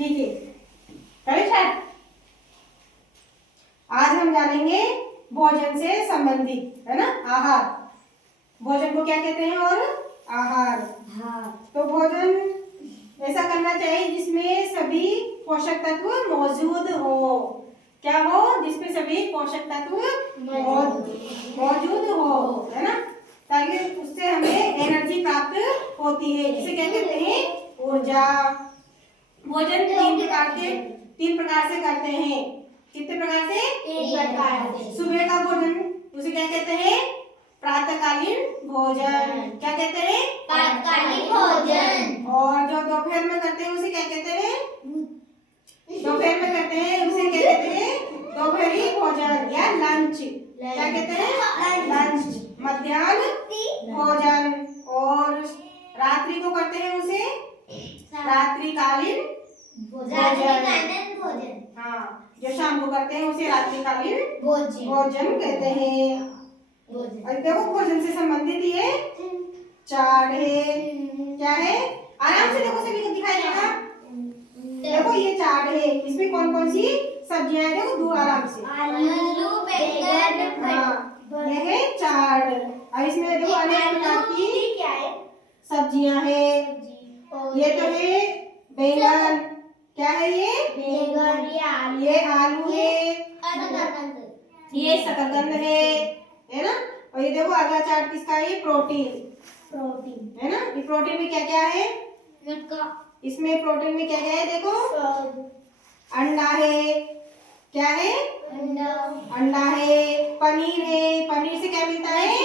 ठीक है, करें स्टार्ट। आज हम जानेंगे भोजन से संबंधित, है ना, आहार। भोजन को क्या कहते हैं और आहार। हाँ। तो भोजन ऐसा करना चाहिए जिसमें सभी पोषक तत्व मौजूद हो। क्या हो? जिसमें सभी पोषक तत्व मौजूद हो, है ना, ताकि उससे हमें एनर्जी प्राप्त होती है, जिसे क्या कहते हैं? ऊर्जा। भोजन तीन प्रकार से करते हैं। कितने प्रकार से? एक प्रकार से। सुबह का भोजन उसे क्या कहते हैं? प्रातःकालीन भोजन। क्या कहते हैं? प्रातःकालीन भोजन। और जो दोपहर में करते हैं उसे क्या कहते हैं? दोपहर में करते हैं उसे क्या कहते हैं? दोपहरी भोजन या लंच। क्या कहते हैं? लंच। मध्याह्न भोजन। और रात्रि को करते हैं उसे रात्रिकालीन भोजन। हाँ, जो शाम को करते हैं उसे रात्रिकालीन भोजन कहते हैं। और देखो भोजन से संबंधित ये चार्ट है। क्या है? आराम से देखो, सभी को दिखाई देगा। देखो ये चार्ट है, इसमें कौन कौन सी सब्जियां हैं, देखो दो आराम से। आलू, बैंगन। हाँ, ये है चार्ट। और इसमें देखो अनेक प्रकार की क्या है? सब्जियां हैं। ये तो है बैंगन। क्या है ये? बैंगन। ये आलू है। ये शकरकंद है ना। और ये देखो अगला चार्ट किसका है? ये प्रोटीन है ना। ये प्रोटीन में क्या क्या है? इसमें प्रोटीन में क्या क्या है? देखो अंडा है। क्या है? अंडा है। पनीर है। पनीर से क्या मिलता है?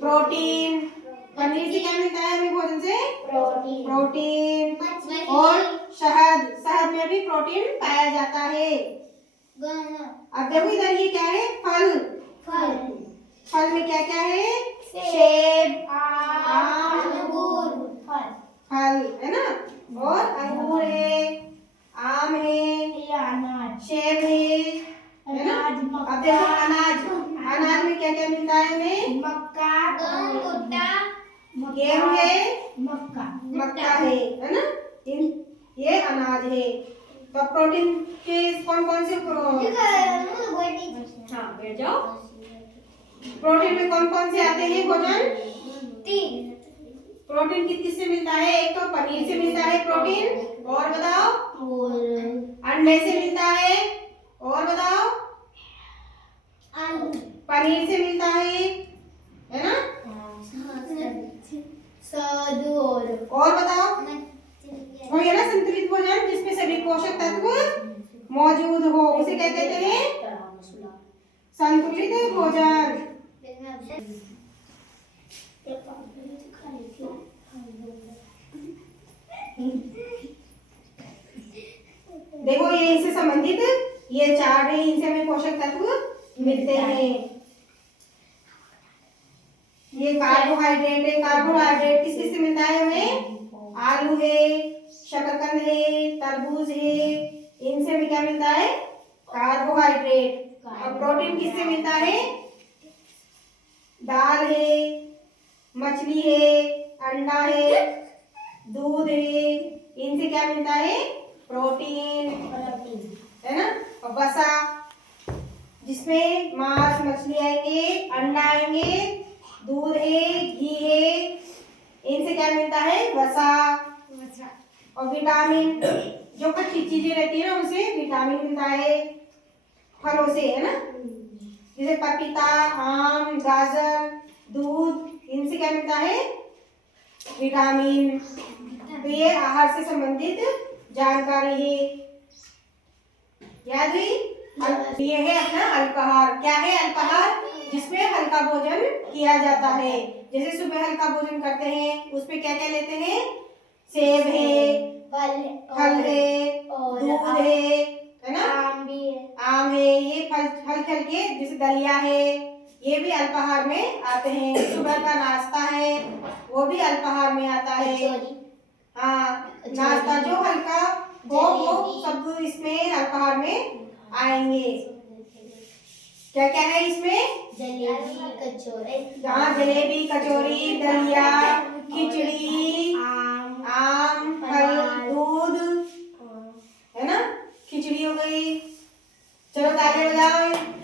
प्रोटीन। पनीर से क्या मिलता है हमें भोजन से? प्रोटीन। और शहद में भी प्रोटीन पाया जाता है। अब देखो इधर ये क्या है? फल में क्या क्या है? सेब, आम, फल है ना। और अंगूर है, आम है, सेब है ना। अब देखो अनाज में क्या क्या मिलता है हमें? गेहूं है, मक्का है ना। ये अनाज है। तो प्रोटीन के कौन कौन से हाँ बैठ जाओ। प्रोटीन में कौन कौन से आते हैं भोजन? प्रोटीन किससे मिलता है? एक तो पनीर से मिलता है प्रोटीन। और बताओ? अंडे से मिलता है। और बताओ? पनीर से मिलता है ना। और बताओ? वो ये ना संतुलित भोजन जिसमें सभी पोषक तत्व मौजूद हो, उसे क्या कहते हैं? संतुलित भोजन। देखो ये इनसे संबंधित ये चार्ट है, इनसे हमें पोषक तत्व मिलते हैं। ये कार्बोहाइड्रेट है। कार्बोहाइड्रेट किस किस से मिलता है हमें? आलू है, शकरकंद है, तरबूज है, इनसे हमें क्या मिलता है? कार्बोहाइड्रेट। और प्रोटीन किससे मिलता है? दाल है, मछली है, अंडा है, दूध है, इनसे क्या मिलता है? प्रोटीन है ना। और वसा, जिसमें मांस मछली आएंगे, अंडा आएंगे, दूध है, घी है, इनसे क्या मिलता है? वसा। और विटामिन, जो खट्टी चीजें रहती है ना उनसे विटामिन मिलता है, फलों से, है ना। जैसे पपीता, आम, गाजर, दूध, इनसे क्या मिलता है? विटामिन। तो ये आहार से संबंधित जानकारी है। याद हुई? ये है अपना अल्पाहार। क्या है अल्पाहार? जिसमें हल्का भोजन किया जाता है। जैसे सुबह हल्का भोजन करते हैं, उसमें क्या क्या लेते हैं? सेब है, फल है, दूध है ना, आम है। ये फल हल्के हल्के, जैसे दलिया है, ये भी अल्पाहार में आते हैं। सुबह का नाश्ता है वो भी अल्पाहार में आता है। हाँ, नाश्ता जो हल्का हो वो सब इसमें अल्पाहार में आएंगे। क्या क्या है इसमें? जलेबी, कचौरी, दलिया, खिचड़ी, आम, फल, दूध खिचड़ी हो गई। चलो ताली बजाओ।